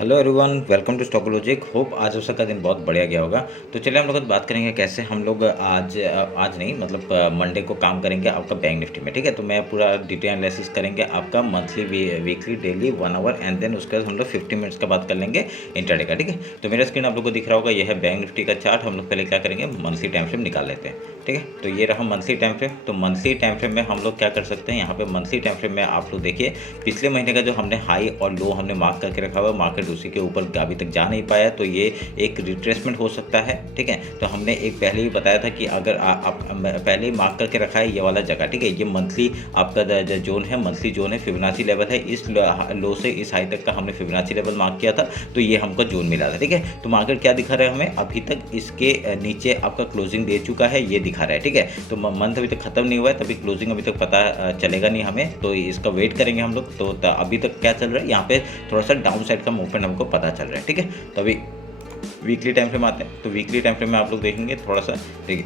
Hello everyone, welcome to stock logic. Hope आज उस का दिन बहुत बढ़िया गया होगा। तो चलिए हम लोग बात करेंगे कैसे हम लोग आज नहीं मतलब मंडे को काम करेंगे आपका बैंक निफ्टी में। ठीक है, तो मैं पूरा डिटेल एनालिसिस करेंगे आपका monthly weekly daily 1 hour and then उसके बाद हम लोग 50 मिनट्स का बात कर लेंगे इंटरडे का। ठीक है, तो मेरा स्क्रीन आप लोग को दिख रहा होगा, यह है बैंक निफ्टी का चार्ट। हम लोग पहले क्या करेंगे, मंथली टाइम फ्रेम निकाल लेते हैं। ठीक है, तो ये रहा मंथली टाइम फ्रेम। तो मंथली टाइम फ्रेम में हम लोग क्या कर सकते हैं, यहाँ पे मंथली टाइम फ्रेम में आप लोग देखिए पिछले महीने का जो हमने हाई और लो हमने मार्क करके रखा हुआ, मार्केट उसी के ऊपर अभी तक जा नहीं पाया, तो ये एक रिट्रेसमेंट हो सकता है। ठीक है, तो हमने एक पहले ही बताया था कि अगर आप पहले ही मार्क करके रखा है ये वाला जगह। ठीक है, ये मंथली आपका जोन है, मंथली जोन है, फिबोनाची लेवल है। इस लो से इस हाई तक का हमने फिबोनाची लेवल मार्क किया था, तो ये हमको जोन मिला था। ठीक है, तो मार्केट क्या दिखा रहा है हमें, अभी तक इसके नीचे आपका क्लोजिंग दे चुका है, ये दिखा रहा है। ठीक है, तो मंथ अभी तक खत्म नहीं हुआ है, तभी क्लोजिंग अभी तक पता चलेगा नहीं हमें, तो इसका वेट करेंगे हम लोग। तो अभी तक क्या चल रहा है, यहाँ पे थोड़ा सा डाउन साइड का मूवमेंट हमको पता चल रहा है। ठीक है, तो अभी वीकली टाइम फ्रेम आते हैं। तो वीकली टाइम फ्रेम में आप लोग देखेंगे थोड़ा सा, देखिए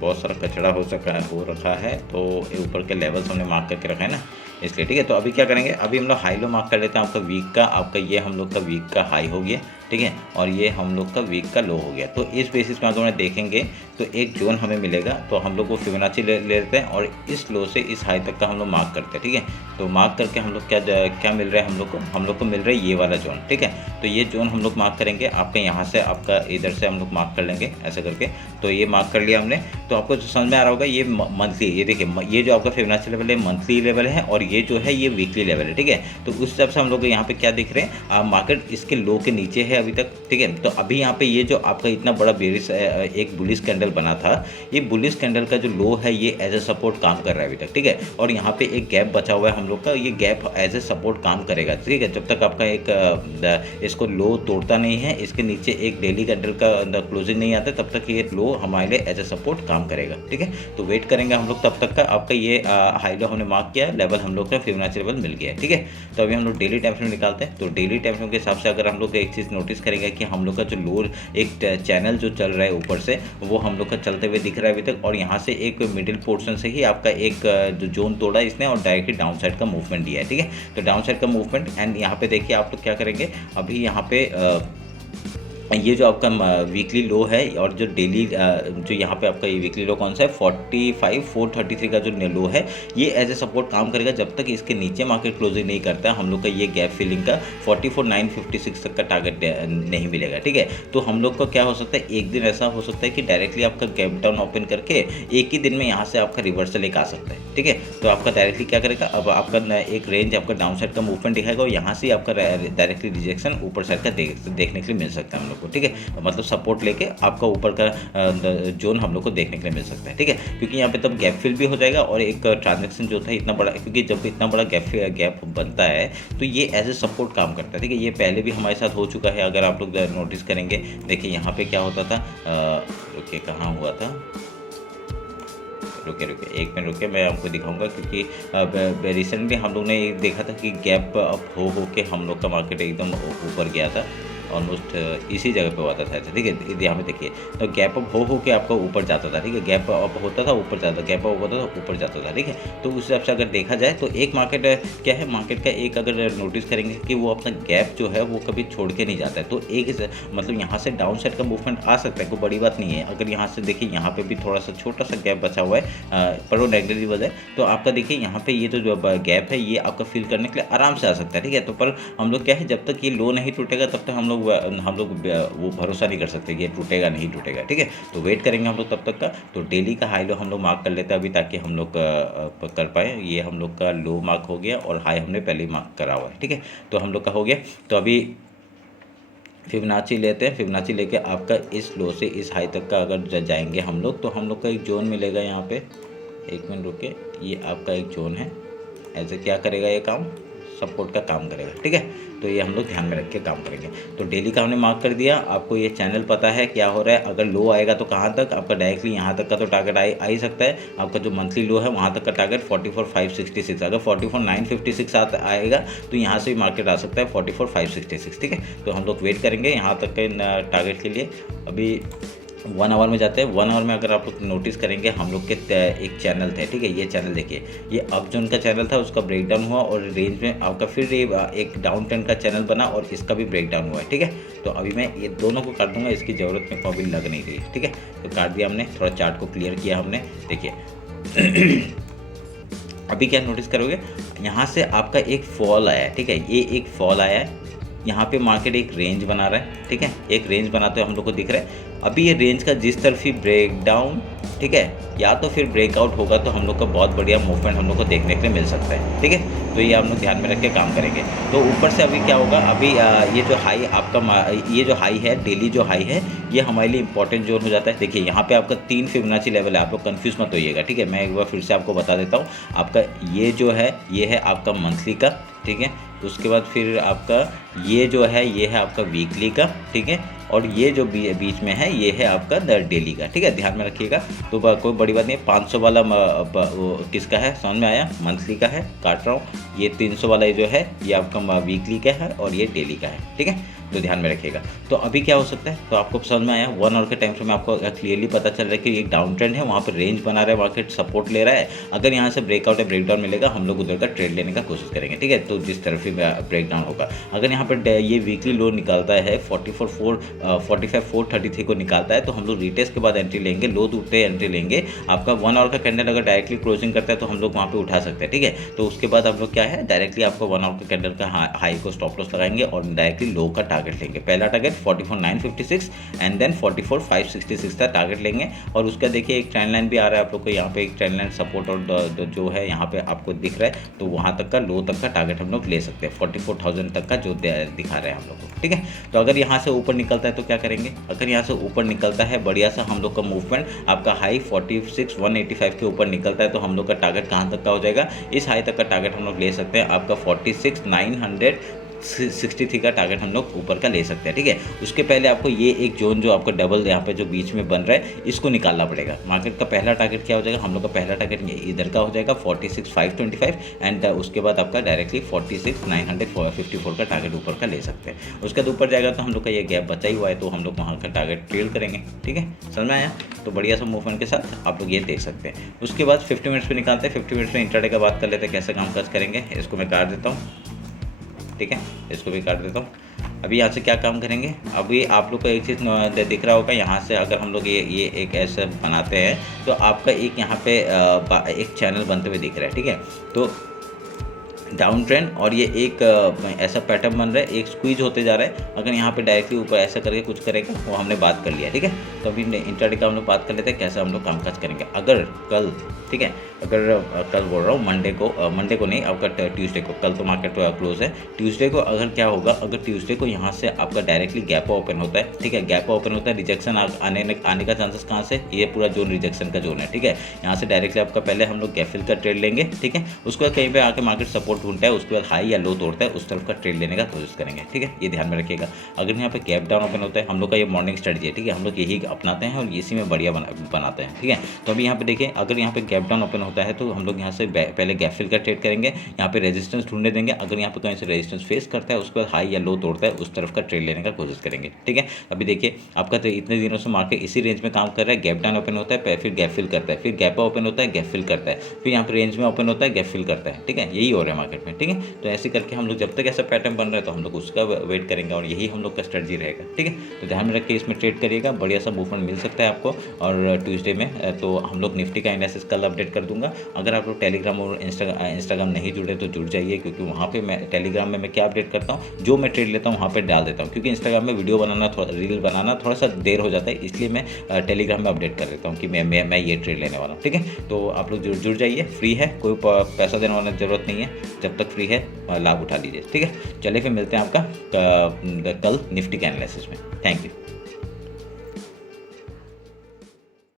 बहुत सारा कचरा हो रखा है, तो ऊपर के लेवल्स हमने मार्क करके रखा है ना, इसलिए। ठीक है, तो अभी क्या करेंगे, अभी हम लोग हाई लो मार्क कर लेते हैं। आपका वीक का ये हम लोग का वीक का हाई हो गया। ठीक है, और ये हम लोग का वीक का लो हो गया। तो इस बेसिस पे हम लोग देखेंगे तो एक जोन हमें मिलेगा, तो हम लोग वो फिबोनाची ले लेते हैं और इस लो से इस हाई तक का हम लोग मार्क करते हैं। ठीक है, तो मार्क करके हम लोग क्या मिल रहा है हम लोग को मिल रहा है ये वाला जोन। ठीक है, तो ये जोन हम लोग मार्क करेंगे, आपके यहाँ से आपका इधर से हम लोग मार्क कर लेंगे ऐसे करके। तो ये मार्क कर लिया हमने, तो आपको समझ में आ रहा होगा ये मंथली, ये देखिए ये जो आपका फिबोनाची लेवल है मंथली लेवल है, और ये जो है ये वीकली लेवल है। ठीक है, तो उस हिसाब से हम लोग यहाँ पे क्या दिख रहे हैं, मार्केट इसके लो के नीचे है अभी तक। ठीक है, तो अभी यहाँ पे ये जो आपका इतना बड़ा बेरिश एक बुलिश कैंडल बना था, ये बुलिश कैंडल का जो लो है ये एज ए सपोर्ट काम कर रहा है अभी तक। ठीक है, और यहाँ पे एक गैप बचा हुआ है हम लोग का, ये गैप एज ए सपोर्ट काम करेगा। ठीक है, जब तक आपका एक इसको लो तोड़ता नहीं है, इसके नीचे एक डेली कैंडल का क्लोजिंग नहीं आता, तब तक ये लो हमारे लिए एज ए सपोर्ट काम करेगा। ठीक है, तो वेट करेंगे हम लोग तब तक का। आपका ये हाई लो हमने मार्क किया, लेवल हम लोग का फिबोनाची लेवल मिल गया है। ठीक है, तो अभी हम लोग डेली टाइम फ्रेम निकालते हैं। तो डेली टाइम फ्रेम के हिसाब से अगर हम लोग एक चीज़ नोटिस करेंगे कि हम लोग का जो लोअर एक चैनल जो चल रहा है ऊपर से, वो हम लोग का चलते हुए दिख रहा है अभी तक, और यहाँ से एक मिडिल पोर्शन से ही आपका एक जो जोन तोड़ा इसने और डायरेक्टली डाउन साइड का मूवमेंट दिया है। ठीक है, तो डाउन साइड का मूवमेंट, एंड यहाँ पे देखिए आप लोग क्या करेंगे, अभी यहाँ पे ये जो आपका वीकली लो है और जो डेली जो यहाँ पे आपका ये वीकली लो कौन सा है 45,433 का जो लो है, ये एज ए सपोर्ट काम करेगा जब तक इसके नीचे मार्केट क्लोजिंग नहीं करता है। हम लोग का ये गैप फिलिंग का 44,956 तक का टारगेट नहीं मिलेगा। ठीक है, तो हम लोग का क्या हो सकता है, एक दिन ऐसा हो सकता है कि डायरेक्टली आपका गैप डाउन ओपन करके एक ही दिन में यहाँ से आपका रिवर्सल एक आ सकता है। ठीक है, तो आपका डायरेक्टली क्या करेगा, अब आपका एक रेंज आपका डाउन साइड का मूवमेंट दिखाएगा, और यहाँ से आपका डायरेक्टली रिजेक्शन ऊपर साइड का देखने के लिए मिल सकता है हम लोग को। ठीक है, मतलब सपोर्ट लेके आपका ऊपर का जोन हम लोग को देखने के लिए मिल सकता है। ठीक है, क्योंकि यहाँ पे तब गैप फिल भी हो जाएगा, और एक ट्रांजैक्शन जो था इतना बड़ा, क्योंकि जब इतना बड़ा गैप बनता है तो ये एज ए सपोर्ट काम करता है। ठीक है, ये पहले भी हमारे साथ हो चुका है, अगर आप लोग नोटिस करेंगे। देखिए यहाँ पे क्या होता था, रुकिए कहाँ हुआ था, रुके एक मिनट रुके, मैं आपको दिखाऊंगा, क्योंकि रिसेंटली हम लोग ने देखा था कि गैप अप हो के हम लोग का मार्केट एकदम ऊपर गया था, ऑलमोस्ट इसी जगह पे हुआ था ऐसा। ठीक है, यहाँ पे देखिए, तो गैप अप हो के आपका ऊपर जाता था। ठीक है, गैप अप होता था ऊपर जाता था, गैप अप होता था ऊपर जाता था। ठीक है, तो उस हिसाब से अगर देखा जाए तो एक मार्केट क्या है, मार्केट का एक अगर नोटिस करेंगे कि वो अपना गैप जो है वो कभी छोड़ के नहीं जाता है, तो एक मतलब यहाँ से डाउन साइड का मूवमेंट आ सकता है, कोई बड़ी बात नहीं है। अगर यहाँ से देखिए यहाँ पे भी थोड़ा सा छोटा सा गैप बचा हुआ है, पर वो नेगेटिव है, तो आपका देखिए यहाँ पे ये जो गैप है ये आपका फिल करने के लिए आराम से आ सकता है। ठीक है, तो पर हम लोग क्या है, जब तक ये लो नहीं टूटेगा तब तक हम लोग वो भरोसा नहीं कर सकते कि ये टूटेगा नहीं टूटेगा। ठीक है, तो वेट करेंगे हम लोग तब तक का। तो डेली का हाई लो हम लोग मार्क कर लेते हैं अभी, ताकि हम लोग कर पाए। ये हम लोग का लो मार्क हो गया और हाई हमने पहले ही मार्क करा हुआ है। ठीक है, तो हम लोग का हो गया। तो अभी फिबोनाची लेते हैं, फिबोनाची लेके आपका इस लो से इस हाई तक का अगर जाएंगे हम लोग, तो हम लोग का एक जोन मिलेगा यहाँ पे, एक मिनट रुके, ये आपका एक जोन है, ऐसे क्या करेगा ये काम, सपोर्ट का काम करेगा। ठीक है, तो ये हम लोग ध्यान में रख के काम करेंगे। तो डेली का हमने मार्क कर दिया, आपको ये चैनल पता है क्या हो रहा है, अगर लो आएगा तो कहाँ तक, आपका डायरेक्टली यहाँ तक का तो टारगेट आ ही सकता है। आपका जो मंथली लो है वहाँ तक का टारगेट 44,566, अगर 44,956 आएगा तो यहाँ से भी मार्केट आ सकता है 44,566। ठीक है, तो हम लोग वेट करेंगे यहाँ तक के टारगेट के लिए। अभी 1 आवर में जाते हैं। 1 आवर में अगर आप लोग नोटिस करेंगे हम लोग के एक चैनल थे, ठीक है, ये चैनल देखिए, ये अप जोन का चैनल था, उसका ब्रेकडाउन हुआ और रेंज में आपका फिर ये एक डाउन ट्रेंड का चैनल बना और इसका भी ब्रेकडाउन हुआ है, ठीक है। तो अभी मैं ये दोनों को काट दूंगा, इसकी ज़रूरत मेरे को अभी लग नहीं रही, ठीक है। तो काट दिया हमने, थोड़ा चार्ट को क्लियर किया हमने, देखिए अभी क्या नोटिस करोगे, यहाँ से आपका एक फॉल आया है, ठीक है, ये एक फॉल आया है, यहाँ पे मार्केट एक रेंज बना रहा है, ठीक है, एक रेंज बनाते हुए हम लोग को दिख रहा है। अभी ये रेंज का जिस तरफ ही ब्रेकडाउन, ठीक है, या तो फिर ब्रेकआउट होगा तो हम लोग का बहुत बढ़िया मूवमेंट हम लोग को देखने के लिए मिल सकता है, ठीक है। तो ये आप लोग ध्यान में रख के काम करेंगे। तो ऊपर से अभी क्या होगा, अभी ये जो हाई आपका ये जो हाई है, डेली जो हाई है, ये हमारे लिए इंपॉर्टेंट जोन हो जाता है। देखिए यहाँ पे आपका 3 फिबोनाची लेवल है, आप लोग कंफ्यूज मत होइएगा, ठीक है। मैं एक बार फिर से आपको बता देता हूँ, आपका ये जो है ये है आपका मंथली का, ठीक है। उसके बाद फिर आपका ये जो है ये है आपका वीकली का, ठीक है। और ये जो बीच में है ये है आपका डेली का, ठीक है, ध्यान में रखिएगा। तो कोई बड़ी बात नहीं है। 500 वाला किसका है, समझ में आया, मंथली का है, काट रहा हूँ। ये 300 वाला जो है ये आपका वीकली का है और ये डेली का है, ठीक है। तो ध्यान में रखिएगा। तो अभी क्या हो सकता है, तो आपको समझ में आया, 1 आवर के टाइम फ्रेम में आपको क्लियरली पता चल रहा है कि एक डाउन ट्रेंड है, वहाँ पर रेंज बना रहा है, मार्केट सपोर्ट ले रहा है। अगर यहाँ से ब्रेकआउट या ब्रेकडाउन मिलेगा हम लोग उधर का ट्रेड लेने का कोशिश करेंगे, ठीक है। तो जिस तरफ ही ब्रेकडाउन होगा, अगर यहाँ पर ये वीकली लो निकालता है 45,433 को निकालता है, तो हम लोग रिटेस्ट के बाद एंट्री लेंगे, लो टूटते एंट्री लेंगे। आपका 1 आवर का कैंडल अगर डायरेक्टली क्लोजिंग करता है तो हम लोग वहाँ पे उठा सकते हैं, ठीक है। तो उसके बाद आप लोग क्या है, डायरेक्टली आपको 1 आवर का कैंडल का हाई को स्टॉप लॉस लगाएंगे और डायरेक्टली लो का टारगेट लेंगे। पहला टारगेट 44,956 एंड देन 44,566 का टारगेट लेंगे। और उसका देखिए एक ट्रेंड लाइन भी आ रहा है आप लोग को, यहाँ पे एक ट्रेंड लाइन सपोर्ट और जो है यहाँ पे आपको दिख रहा है, तो वहाँ तक का लो तक का टारगेट हम लोग ले सकते हैं, 44,000 तक का जो दिखा रहा है हम लोग को, ठीक है। तो अगर यहाँ से ऊपर निकलता है तो क्या करेंगे, अगर यहाँ से ऊपर निकलता है बढ़िया सा हम लोग का मूवमेंट, आपका हाई 46,185 के ऊपर निकलता है, तो हम लोग का टारगेट कहाँ तक का हो जाएगा, इस हाई तक का टारगेट हम लोग ले सकते हैं, आपका 46,963 का टारगेट हम लोग ऊपर का ले सकते हैं, ठीक है। उसके पहले आपको ये एक जोन जो आपका डबल यहाँ पे जो बीच में बन रहा है इसको निकालना पड़ेगा। मार्केट का पहला टारगेट क्या हो जाएगा, हम लोग का पहला टारगेट इधर का हो जाएगा 46,525 एंड उसके बाद आपका डायरेक्टली 46,954 का टारगेट ऊपर का ले सकते हैं। उसके बाद ऊपर जाएगा तो हम लोग का ये गैप बचा ही हुआ है, तो हम लोग वहाँ का टारगेट ट्रेल करेंगे, ठीक है, समझ में आया। तो बढ़िया सा मूवमेंट के साथ आप लोग ये देख सकते हैं। उसके बाद 50 मिनट्स पे निकालते हैं, 50 मिनट्स में इंट्राडे का बात कर लेते हैं कैसे काम काज करेंगे। इसको मैं काट देता हूँ, ठीक है, इसको भी काट देता हूँ। अभी यहाँ से क्या काम करेंगे, अभी आप लोग को एक चीज़ दिख रहा होगा, यहाँ से अगर हम लोग ये एक ऐसे बनाते हैं तो आपका एक यहाँ पे एक चैनल बनते हुए दिख रहा है, ठीक है। तो डाउन ट्रेंड और ये एक ऐसा पैटर्न बन रहा है, एक स्क्वीज होते जा रहा है। अगर यहाँ पे डायरेक्टली ऊपर ऐसा करके कुछ करेगा वो हमने बात कर लिया, ठीक है। तो अभी इंट्राडे का हम लोग बात कर लेते हैं कैसे हम लोग कामकाज करेंगे। अगर कल, ठीक है, अगर कल बोल रहा हूँ मंडे को नहीं, आपका ट्यूसडे को, कल तो मार्केट क्लोज है, ट्यूसडे को अगर क्या होगा, अगर ट्यूसडे को यहाँ से आपका डायरेक्टली गैप ओपन होता है, ठीक है, गैप ओपन होता है, रिजेक्शन आने का चांसेस कहाँ से, ये पूरा जोन रिजेक्शन का जोन है, ठीक है। यहाँ से डायरेक्टली आपका पहले हम लोग गैप फिल का ट्रेड लेंगे, ठीक है। उसके बाद कहीं पे आके मार्केट सपोर्ट ढूंढता है, उसके बाद हाई या लो तोड़ता है, उस तरफ का ट्रेड लेने का कोशिश करेंगे, ठीक है, ये ध्यान में रखिएगा। अगर यहाँ पे गैप डाउन ओपन होता है, हम लोग का ये मॉर्निंग स्ट्रेटजी है, ठीक है, हम लोग यही अपनाते हैं और इसी में बढ़िया बनाते हैं, ठीक है। तो अभी यहाँ पे देखिए, अगर यहाँ पे गैप डाउन ओपन होता है तो हम लोग यहाँ से पहले गैप फिल का ट्रेड करेंगे, यहाँ पे रेजिस्टेंस ढूंढने देंगे। अगर यहाँ पे कहीं से रेजिस्टेंस फेस करता है, उसके बाद हाई या लो तोड़ता है, उस तरफ का ट्रेड लेने का कोशिश करेंगे, ठीक है। अभी देखिए आपका तो इतने दिनों से मार्केट इसी रेंज में काम कर रहा है, गैप डाउन ओपन होता है, फिर गैप फिल करता है, फिर गैप ओपन होता है, गैप फिल करता है, फिर यहाँ पे रेंज में ओपन होता है, गैप फिल करता है, ठीक है, यही हो रहा है मार्केट में, ठीक है। तो ऐसे करके हम लोग जब तक ऐसा पैटर्न बन रहा है तो हम लोग उसका वेट करेंगे और यही हम लोग का स्ट्रेटजी रहेगा, ठीक है। तो ध्यान में रख के इसमें ट्रेड करिएगा, बढ़िया सा मूवमेंट मिल सकता है आपको। और ट्यूसडे में तो हम लोग निफ्टी का एनालिसिस कल अपडेट कर दूंगा। अगर आप लोग टेलीग्राम और इंस्टाग्राम नहीं जुड़े तो जुड़ जाइए, क्योंकि वहाँ पे मैं टेलीग्राम में मैं क्या अपडेट करता हूँ, जो मैं ट्रेड लेता हूँ वहाँ पे डाल देता हूँ, क्योंकि इंस्टाग्राम में वीडियो बनाना रील बनाना थोड़ा सा देर हो जाता है, इसलिए मैं टेलीग्राम में अपडेट कर देता हूँ कि मैं ये ट्रेड लेने वाला हूँ, ठीक है। तो आप लोग जुड़ जाइए, फ्री है, कोई पैसा देने वाला ज़रूरत नहीं है, जब तक फ्री है लाभ उठा लीजिए, ठीक है। चलिए फिर मिलते हैं आपका कल निफ्टी के एनालिसिस में। Thank you.